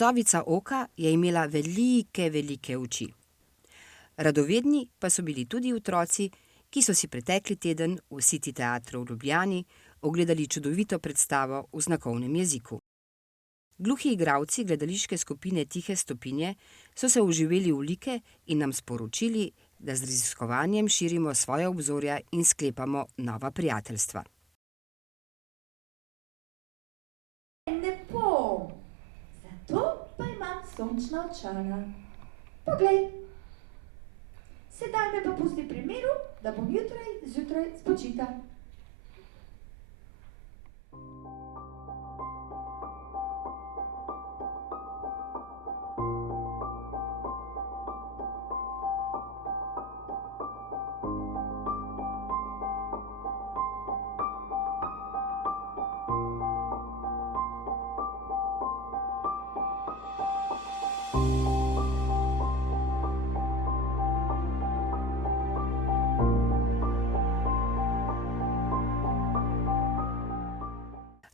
Sovica Oka je imela velike oči. Radovedni pa so bili tudi otroci, ki so si pretekli teden v City teatru v Ljubljani ogledali čudovito predstavo v znakovnem jeziku. Gluhi igralci gledališke skupine Tihe stopinje so se vživeli v like in nam sporočili, da z raziskovanjem širimo svoja obzorja in sklepamo nova prijateljstva. Lepo, zato pa imam sončna očala. Poglej, sedaj me pa pusti pri miru, da bom zjutraj spočita.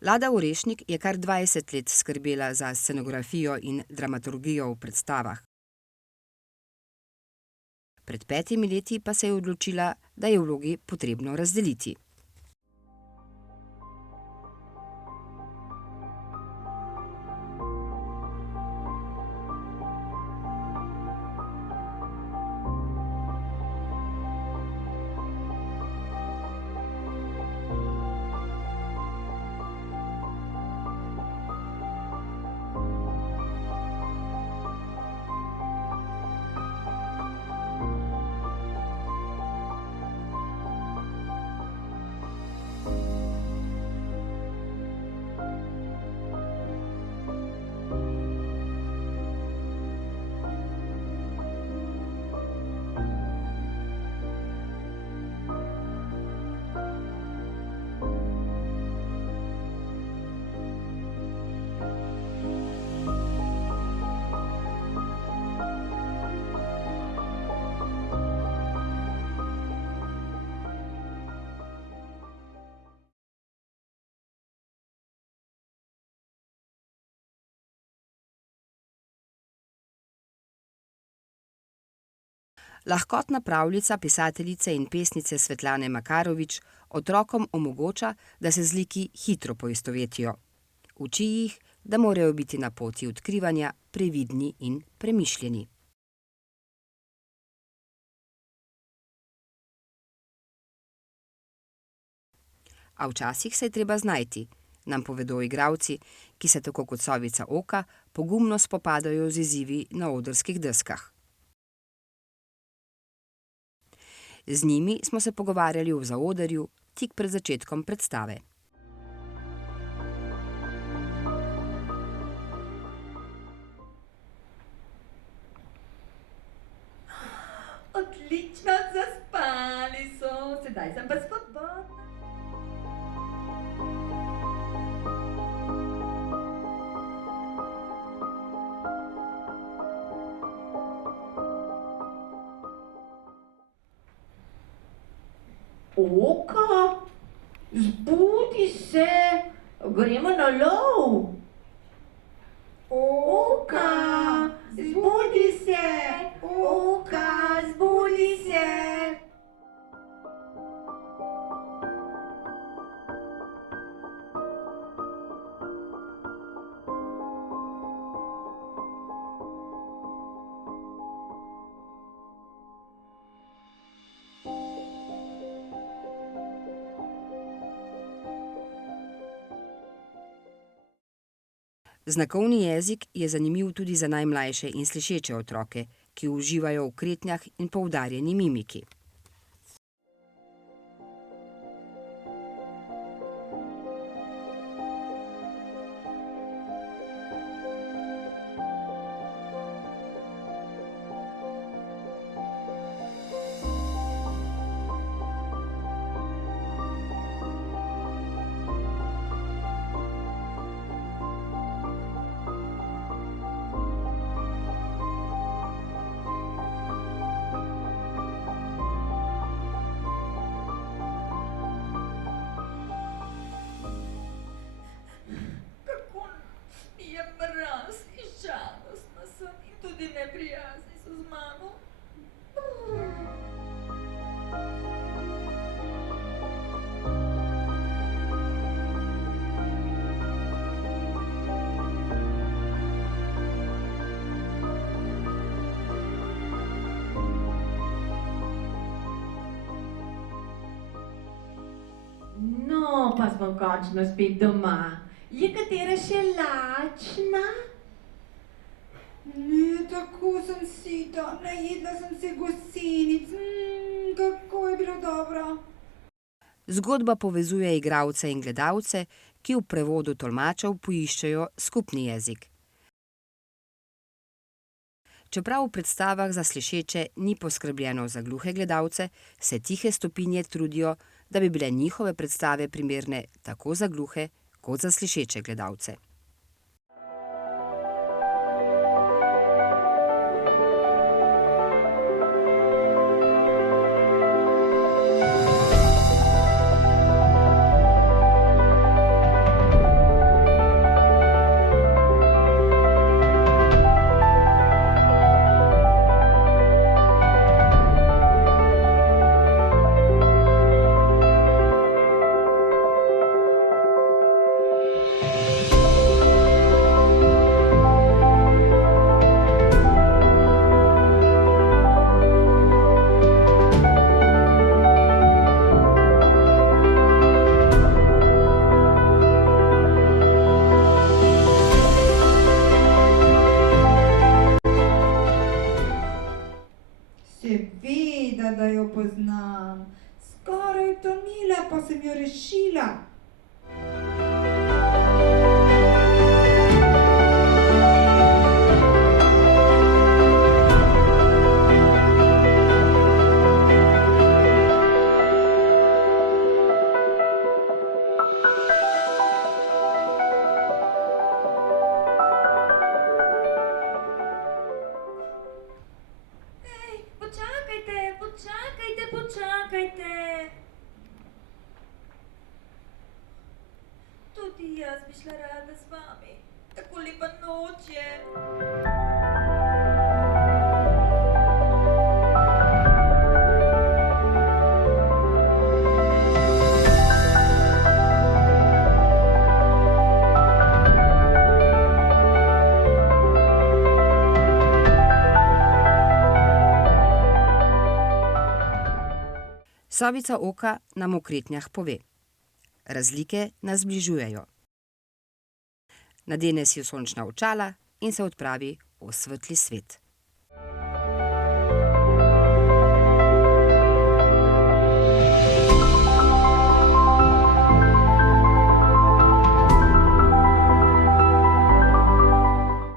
Lada Orešnik je kar 20 let skrbela za scenografijo in dramaturgijo v predstavah. Pred 5 leti pa se je odločila, da je vlogi potrebno razdeliti. Lahkotna pravljica pisateljice in pesnice Svetlane Makarovič otrokom omogoča, da se z liki hitro poistovetijo. Uči jih, da morajo biti na poti odkrivanja previdni in premišljeni. A včasih se je treba znajti, nam povedo igralci, ki se tako kot Sovica Oka pogumno spopadajo z izzivi na odrskih deskah. Z njimi smo se pogovarjali v zaodrju tik pred začetkom predstave. Odlično, zaspali so, sedaj sem pa svobodna. Oka, zbudi se, gremo na lov. Oka, zbudi se, Oka, zbudi se. Znakovni jezik je zanimiv tudi za najmlajše in slišeče otroke, ki uživajo v kretnjah in poudarjeni mimiki. pa smo končno spet doma. Je katera še lačna? Ne, tako sem sita, najedla sem se gosenic, kako je bilo dobro. Zgodba povezuje igralce in gledalce, ki v prevodu tolmačev poiščejo skupni jezik. Čeprav v predstavah za slišeče ni poskrbljeno za gluhe gledalce, se Tihe stopinje trudijo, da bi bile njihove predstave primerne tako za gluhe kot za slišeče gledalce. Seveda, da jo poznam. Skoraj utonila, pa sem jo rešila. Počakajte. Tudi jaz bi šla rada z vami. Tako lepa noč je. Sovica oka nam o kretnjah pove. Razlike nas zbližujejo. Nadene si sončna očala in se odpravi v svetli svet.